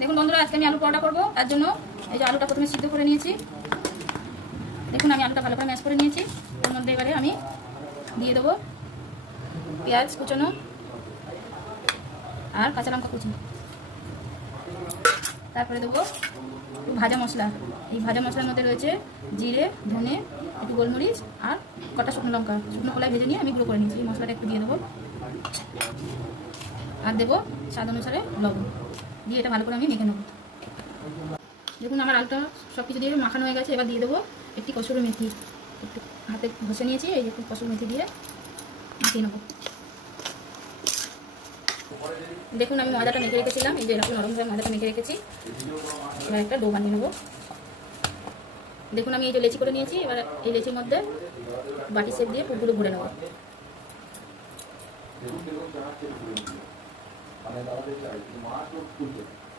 দেখুন বন্ধুরা, আজকে আমি আলু পরোটা করবো। তার জন্য এই যে আলুটা প্রথমে সিদ্ধ করে নিয়েছি। দেখুন আমি আলুটা ভালো করে ম্যাশ করে নিয়েছি। তার মধ্যে এবারে আমি দিয়ে দেবো পেঁয়াজ কুচানো আর কাঁচা লঙ্কা কুচি। তারপরে দেবো একটু ভাজা মশলা। এই ভাজা মশলার মধ্যে রয়েছে জিরে, ধনে, একটু গোলমরিচ আর কটা শুকনো লঙ্কা। শুকনো কলায় ভেজে নিয়ে আমি গুঁড়ো করে নিয়েছি। এই মশলাটা একটু দিয়ে দেবো আর দেবো স্বাদ অনুসারে লবণ। দিয়ে এটা ভালো করে আমি মেখে নেবো। দেখুন আমার আলুটা সব কিছু দিয়ে মাখানো হয়ে গেছে। এবার দিয়ে দেবো একটি কসুরি মেথি। একটু হাতে ঘষে নিয়েছি, এই একটু কসুরি মেথি দিয়ে মাখিয়ে নেবো। দেখুন আমি ময়দাটা মেখে রেখেছিলাম, এই যে এরকম নরমভাবে ময়দাটা মেখে রেখেছি। এবার একটা ডো বানিয়ে নেবো। দেখুন আমি এই যে লেচি করে নিয়েছি। এবার এই লেচির মধ্যে বাটি শেপ দিয়ে পুরগুলো ভরে নেবো।